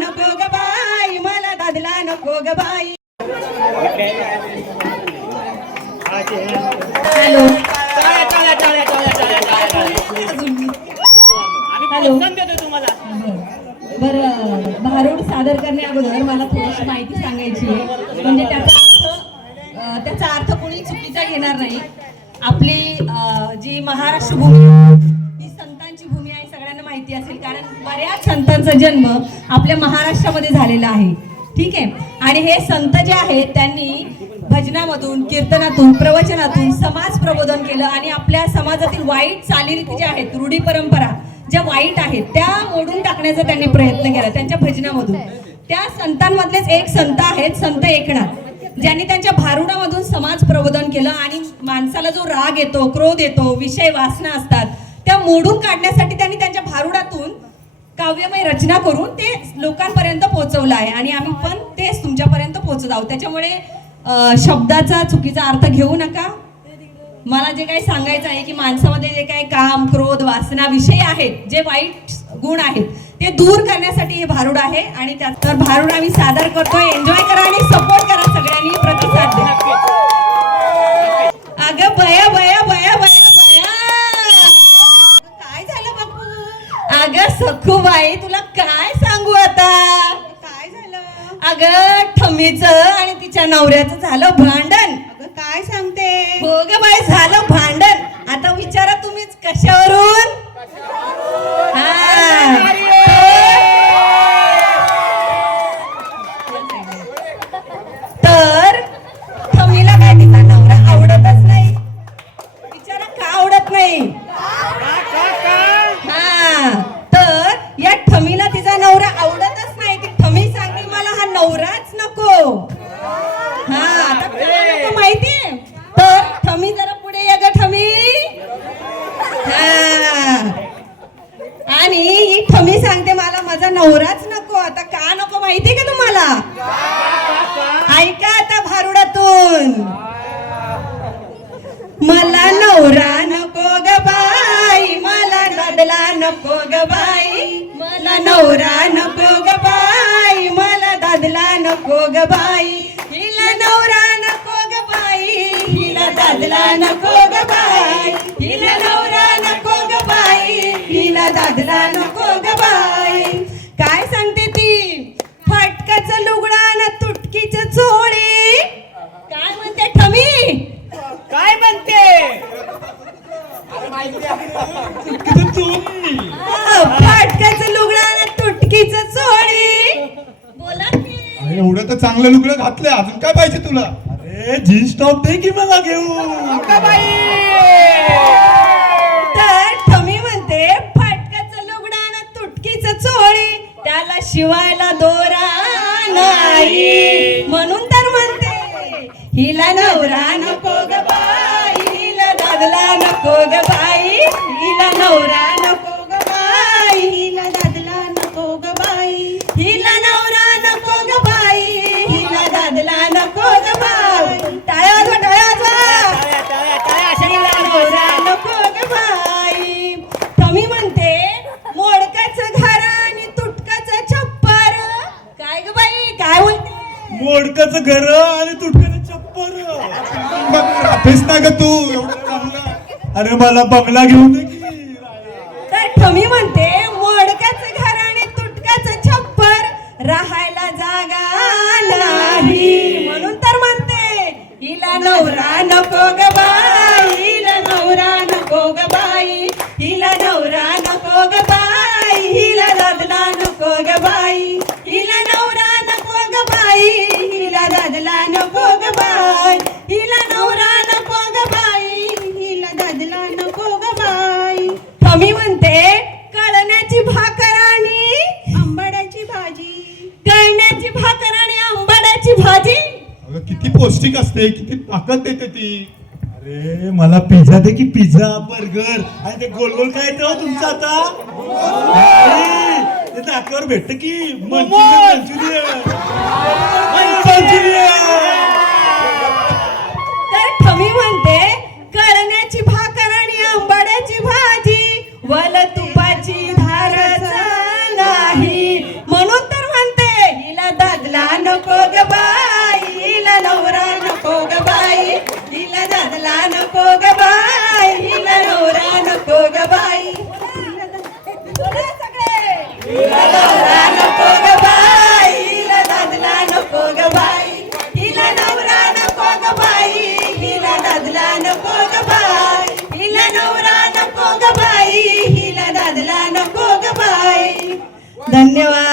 नको ग बाई मला दादला नको ग बाई. हॅलो. बर. भारूड सादर करण्या मला थोडीशी माहिती सांगायची आहे. म्हणजे त्याचा अर्थ त्याचा अर्थ कोणी चुकीचा घेणार नाही. आपली जी महाराष्ट्र भूमी माहिती असेल कारण बऱ्याच संतांचा जन्म आपल्या महाराष्ट्रामध्ये झालेला आहे. ठीक आहे? आणि हे संत जे आहेत त्यांनी भजनामधून कीर्तनातून प्रवचनातून समाज प्रबोधन केलं आणि आपल्या समाजातील वाईट चालीरीती ज्या आहेत रूढी परंपरा ज्या वाईट आहेत त्या मोडून टाकण्याचा त्यांनी प्रयत्न केला त्यांच्या भजनामधून. त्या संतांमधलेच एक संत आहेत संत एकनाथ. ज्यांनी त्यांच्या भारुडामधून समाज प्रबोधन केलं आणि माणसाला जो राग येतो क्रोध येतो विषय वासना असतात मोडून काढण्यासाठी त्यांनी त्यांच्या भारुडातून काव्यमय रचना करून ते लोकांपर्यंत पोहोचवलं आहे. आणि आम्ही पण तेच तुमच्यापर्यंत पोहोचत आहोत. त्याच्यामुळे शब्दाचा चुकीचा अर्थ घेऊ नका. मला जे काही सांगायचं आहे की माणसामध्ये जे काही काम क्रोध वासना विषय आहेत जे वाईट गुण आहेत ते दूर करण्यासाठी हे भारूड आहे. आणि त्यात तर भारूड आम्ही सादर करतोय. एन्जॉय करा आणि सपोर्ट करा सगळ्यांनी. प्रतिसाद द्या अगं भया भया बया बया बया काय झालं बापू अगं सखूबाई तुला काय सांगू आता? काय झालं? अगं ठमीचं आणि तिच्या नवऱ्याचं झालं भांडण. अगं काय सांगते? हो ग बाई झालं माझा नवराच नको. आता का नको माहितीये का तुम्हाला? ऐका आता भारुडातून. मला नवरा नको ग बाई मला दादला नको ग बाई. मला नवरा नको ग बाई मला दादला नको ग बाई. हिला नवरा नको ग बाई हिला दादला नको ग बाई. हिला नवरा नको ग बाई हिला दादला फाटकाच लुगडा आणि तुटकीच चोळी बोला की. अरे एवढं तर चांगलं लुगडं घातलंय. अजून काय पाहिजे तुला? अरे जीन्स टॉप दे की मला बाई. तर ठमी म्हणते फाटकाच लुगडा आणि तुटकीच चोळी त्याला शिवायला दोरा नाही. म्हणून तर म्हणते हिला नवरा नको ग बाई हिला दादला नको ग बाई. काय ग बाई? काय बोलते? मोडकाचं घर आणि तुटकाचं चप्पर राहतेस ना ग तू एवढं चांगलं. अरे मला बंगला घेऊन दे की तर ठमी म्हणते मोडकाच घर आणि तुटकाच छप्पर राहायला जागा नाही. म्हणून तर म्हणते हिला नवरा नको ग बाई पौष्टिक असते किती ताकद देते ती. अरे मला पिझ्झा दे की पिझ्झा बर्गर. आणि ते गोल गोल काय येतं हो तुमचं आता? ते नाकावर भेटत की मंचुरियन. मंचुरियन! धन्यवाद.